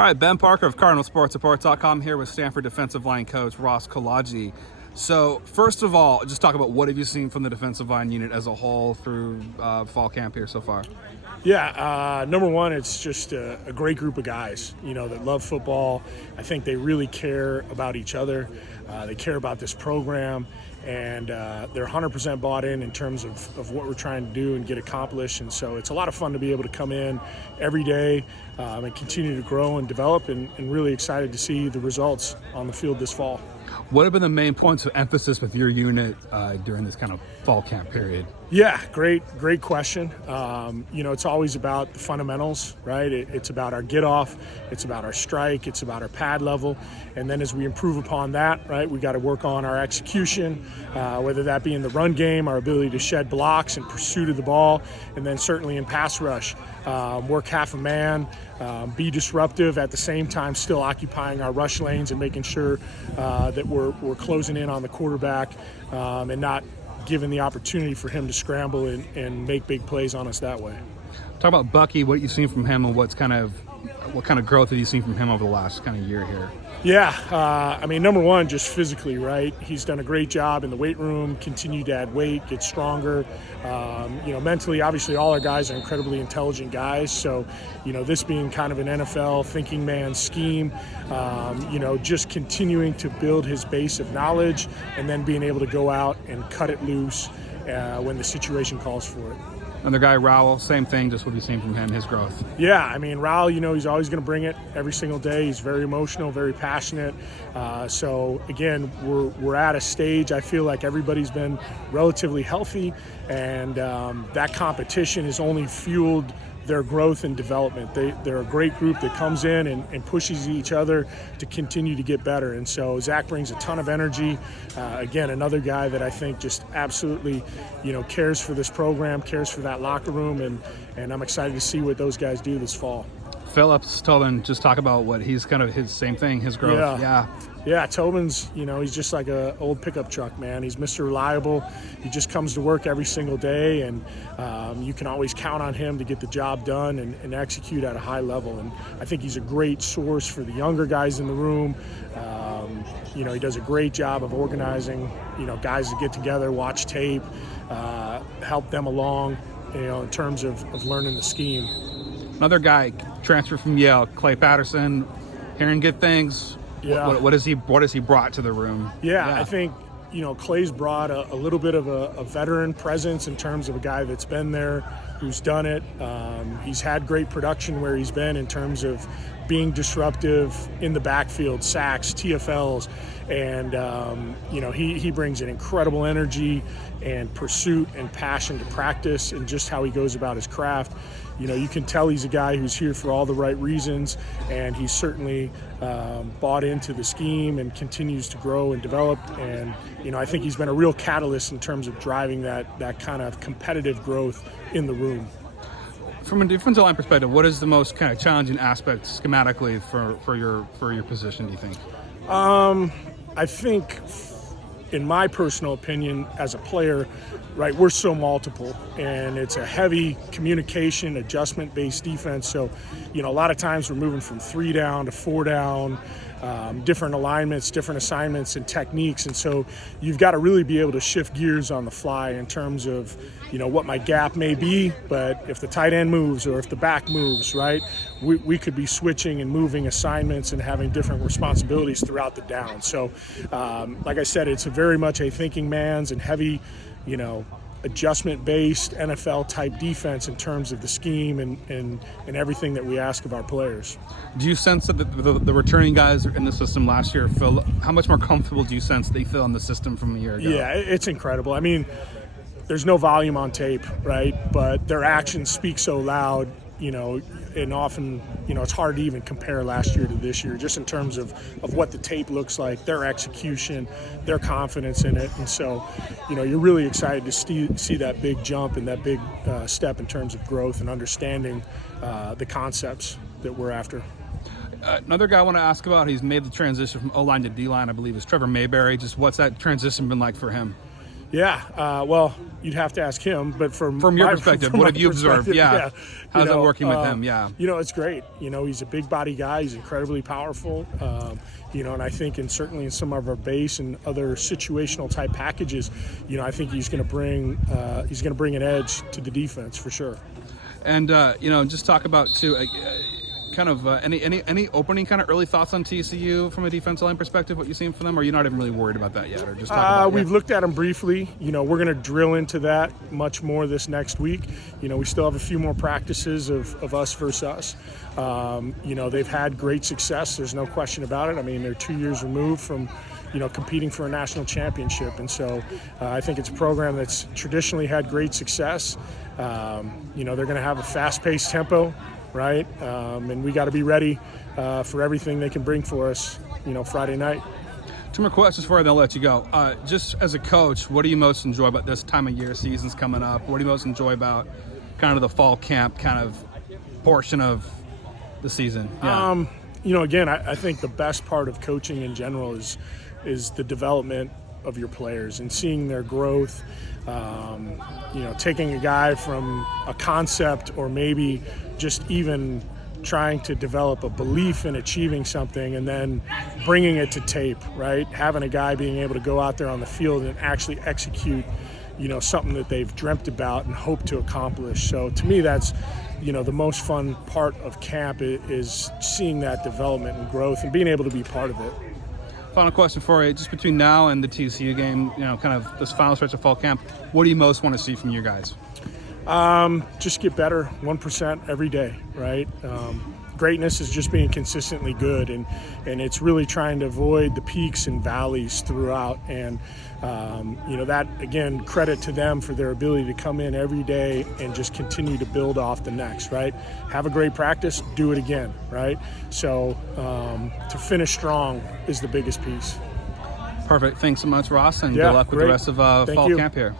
All right, Ben Parker of CardinalSportsReport.com here with Stanford defensive line coach Ross Kolodziej. So, first of all, just talk about what have you seen from the defensive line unit as a whole through fall camp here so far? Yeah, number one, it's just a great group of guys, that love football. I think they really care about each other. They care about this program, and they're 100% bought in terms of what we're trying to do and get accomplished. And so it's a lot of fun to be able to come in every day and continue to grow and develop, and really excited to see the results on the field this fall. What have been the main points of emphasis with your unit during this kind of fall camp period? Yeah, great question. It's always about the fundamentals, right? It's about our get off, it's about our strike, it's about our pad level. And then as we improve upon that, right, we got to work on our execution, whether that be in the run game, our ability to shed blocks and pursuit of the ball, and then certainly in pass rush, work half a man, be disruptive at the same time, still occupying our rush lanes and making sure that we're closing in on the quarterback and not giving the opportunity for him to scramble and make big plays on us that way. Talk about Bucky, what you've seen from him, and what kind of growth have you seen from him over the last kind of year here? Yeah, number one, just physically, right? He's done a great job in the weight room, continued to add weight, get stronger. Mentally, obviously, all our guys are incredibly intelligent guys. So, this being kind of an NFL thinking man scheme, just continuing to build his base of knowledge and then being able to go out and cut it loose when the situation calls for it. And the guy, Raul, same thing, just what you've seen from him, his growth. Yeah, Raul, he's always going to bring it every single day. He's very emotional, very passionate. So, again, we're at a stage, I feel like everybody's been relatively healthy, and that competition has only fueled their growth and development. They're a great group that comes in and pushes each other to continue to get better. And so Zach brings a ton of energy. Again, another guy that I think just absolutely, cares for this program, cares for that locker room, and I'm excited to see what those guys do this fall. Phillips, Tobin, just talk about what he's kind of his same thing, his growth. Yeah, Tobin's, he's just like an old pickup truck, man. He's Mr. Reliable. He just comes to work every single day, and you can always count on him to get the job done and execute at a high level. And I think he's a great source for the younger guys in the room. He does a great job of organizing, guys to get together, watch tape, help them along, in terms of learning the scheme. Another guy transferred from Yale, Clay Patterson, hearing good things. Yeah. What has he brought to the room? Yeah. I think, Clay's brought a little bit of a veteran presence in terms of a guy that's been there, who's done it. He's had great production where he's been in terms of being disruptive in the backfield, sacks, TFLs, and he brings an incredible energy and pursuit and passion to practice and just how he goes about his craft. You can tell he's a guy who's here for all the right reasons, and he's certainly bought into the scheme and continues to grow and develop. And, I think he's been a real catalyst in terms of driving that kind of competitive growth in the room. From a defensive line perspective, what is the most kind of challenging aspect schematically for your position, do you think? I think, in my personal opinion, as a player, right, we're so multiple, and it's a heavy communication, adjustment-based defense. So, a lot of times we're moving from 3 down to 4 down, different alignments, different assignments and techniques. And so you've got to really be able to shift gears on the fly in terms of, what my gap may be. But if the tight end moves or if the back moves, right, we could be switching and moving assignments and having different responsibilities throughout the down. So, like I said, it's very much a thinking man's and heavy, adjustment-based NFL-type defense in terms of the scheme and everything that we ask of our players. Do you sense that the returning guys in the system last year feel, how much more comfortable do you sense they feel in the system from a year ago? Yeah, it's incredible. There's no volume on tape, right? But their actions speak so loud, and often, it's hard to even compare last year to this year, just in terms of what the tape looks like, their execution, their confidence in it. And so, you're really excited to see that big jump and that big step in terms of growth and understanding the concepts that we're after. Another guy I want to ask about, he's made the transition from O-line to D-line, I believe, is Trevor Mayberry. Just what's that transition been like for him? Well, you'd have to ask him, but From your perspective, what have you observed? Yeah. How's it working with him? Yeah. It's great. He's a big body guy. He's incredibly powerful. And I think certainly in some of our base and other situational type packages, I think he's going to bring an edge to the defense for sure. And just talk about too, kind of any opening kind of early thoughts on TCU from a defensive line perspective, what you've seen from them, or you're not even really worried about that yet, or just we've looked at them briefly. We're going to drill into that much more this next week. We still have a few more practices of us versus us. They've had great success. There's no question about it. I mean, they're 2 years removed from competing for a national championship, and so I think it's a program that's traditionally had great success. They're going to have a fast-paced tempo, right? And we got to be ready for everything they can bring for us, Friday night. Two more questions before I then let you go. Just as a coach, what do you most enjoy about this time of year? Season's coming up. What do you most enjoy about kind of the fall camp kind of portion of the season? Yeah. Again, I think the best part of coaching in general is the development of your players and seeing their growth. Taking a guy from a concept or maybe just even trying to develop a belief in achieving something and then bringing it to tape, right? Having a guy being able to go out there on the field and actually execute, something that they've dreamt about and hope to accomplish. So to me, that's, the most fun part of camp is seeing that development and growth and being able to be part of it. Final question for you, just between now and the TCU game, kind of this final stretch of fall camp, what do you most want to see from you guys? Just get better 1% every day, right? Greatness is just being consistently good, and it's really trying to avoid the peaks and valleys throughout. And that, again, credit to them for their ability to come in every day and just continue to build off the next, right? Have a great practice, do it again, right? So to finish strong is the biggest piece. Perfect. Thanks so much, Ross, and good luck with the rest of fall camp here.